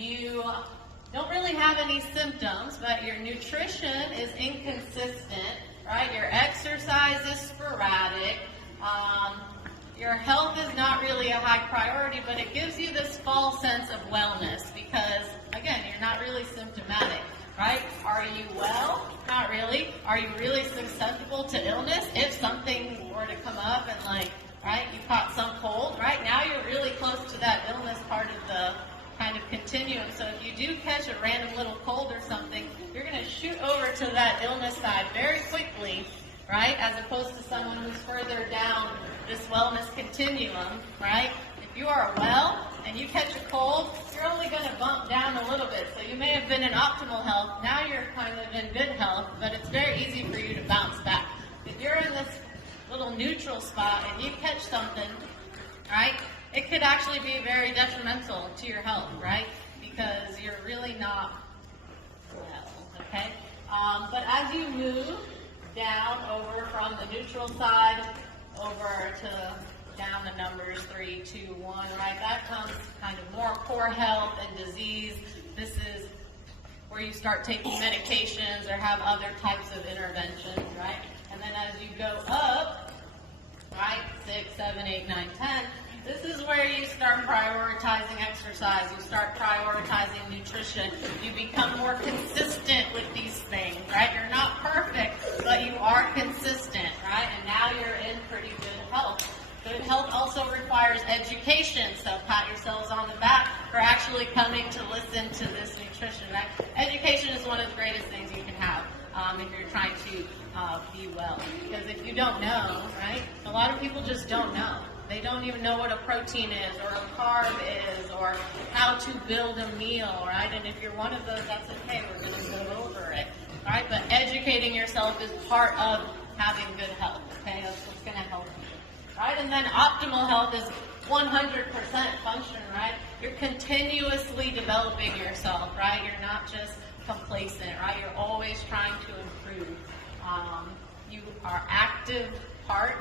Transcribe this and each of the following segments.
you don't really have any symptoms, but your nutrition is inconsistent, right? Your exercise is sporadic. Your health is not really a high priority, but it gives you this false sense of wellness because, again, you're not really symptomatic, right? Are you well? Not really. Are you really susceptible to illness? If something were to come up and right, you caught some cold, right? Now you're really close to that illness part of the kind of continuum. So if you do catch a random little cold or something, you're going to shoot over to that illness side very quickly, right? As opposed to someone who's further down this wellness continuum, right? If you are well and you catch a cold, you're only going to bump down a little bit. So you may have been in optimal health, now you're kind of in good health, but it's very easy for you to bounce back. If you're in this little neutral spot and you catch something, right, it could actually be very detrimental to your health, right? Because you're really not well, okay? But as you move down over from the neutral side over to down the numbers 3, 2, 1, right? That comes kind of more poor health and disease. This is where you start taking medications or have other types of interventions, right? And then as you go up, right, 6, 7, 8, 9, 10, this is where you start prioritizing exercise, you start prioritizing nutrition, you become more consistent with these things, right? You're not perfect, but you are consistent, right? And now you're in pretty good health. Good health also requires education, so pat yourselves on the back for actually coming to listen to this nutrition, right? Education is one of the greatest things you can have if you're trying to be well. Because if you don't know, right, a lot of people just don't know. They don't even know what a protein is or a carb is or how to build a meal, right? And if you're one of those, that's okay. We're going to go over it, right? But educating yourself is part of having good health, okay? That's what's going to help you, right? And then optimal health is 100% function, right? You're continuously developing yourself, right? You're not just complacent, right? You're always trying to improve. You are active part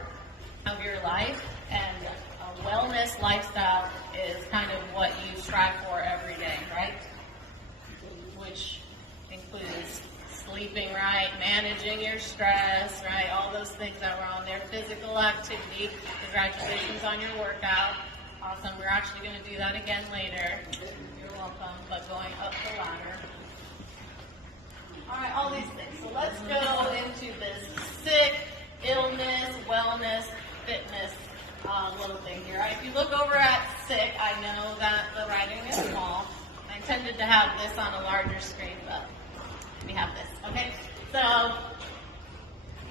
of your life, and a wellness lifestyle is kind of what you strive for every day, right? Which includes sleeping right, managing your stress, right? All those things that were on there. Physical activity. Congratulations on your workout. Awesome. We're actually going to do that again later. You're welcome. But going up the ladder. All right, all these things. So let's go into this sick, illness, wellness, fitness little thing here. Right? If you look over at sick, I know that the writing is small. I intended to have this on a larger screen, but we have this. Okay, so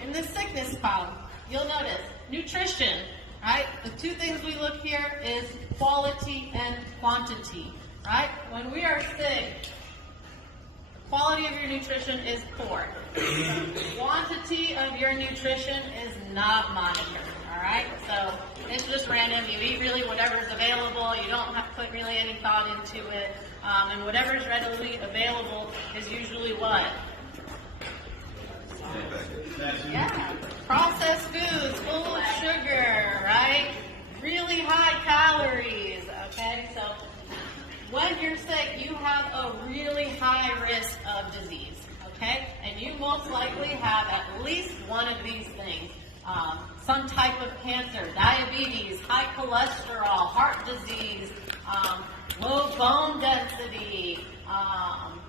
in the sickness column, you'll notice nutrition. Right? The two things we look here is quality and quantity. Right? When we are sick, quality of your nutrition is poor. The quantity of your nutrition is not monitored, all right? So it's just random. You eat really whatever's available. You don't have to put really any thought into it. And whatever's readily available is usually what? Yeah, processed foods, full of sugar, right? Really high calories, okay? So when you're sick, you have a really high risk of disease, okay? And you most likely have at least one of these things. Some type of cancer, diabetes, high cholesterol, heart disease, low bone density,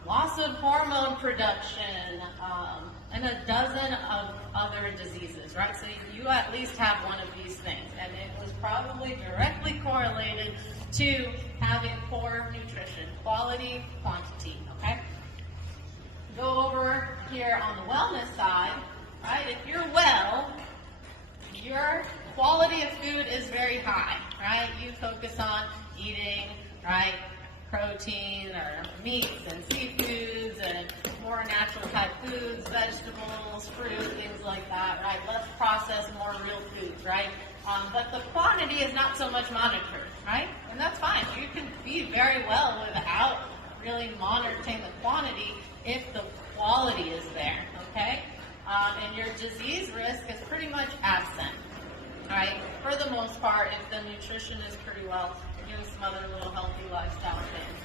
loss of hormone production, and a dozen of other diseases, right? So you at least have one of these things. And it was probably directly correlated to having poor nutrition, quality, quantity, okay? Go over here on the wellness side, right? If you're well, your quality of food is very high, right? You focus on eating, right, protein or meats and seafoods and more natural type foods, vegetables, fruit, things like that, right? Less processed, more real foods, right? But the quantity is not so much monitored, right? And that's fine. You can be very well without really monitoring the quantity if the quality is there, okay? And your disease risk is pretty much absent, right? For the most part, if the nutrition is pretty well, you're doing some other little healthy lifestyle things.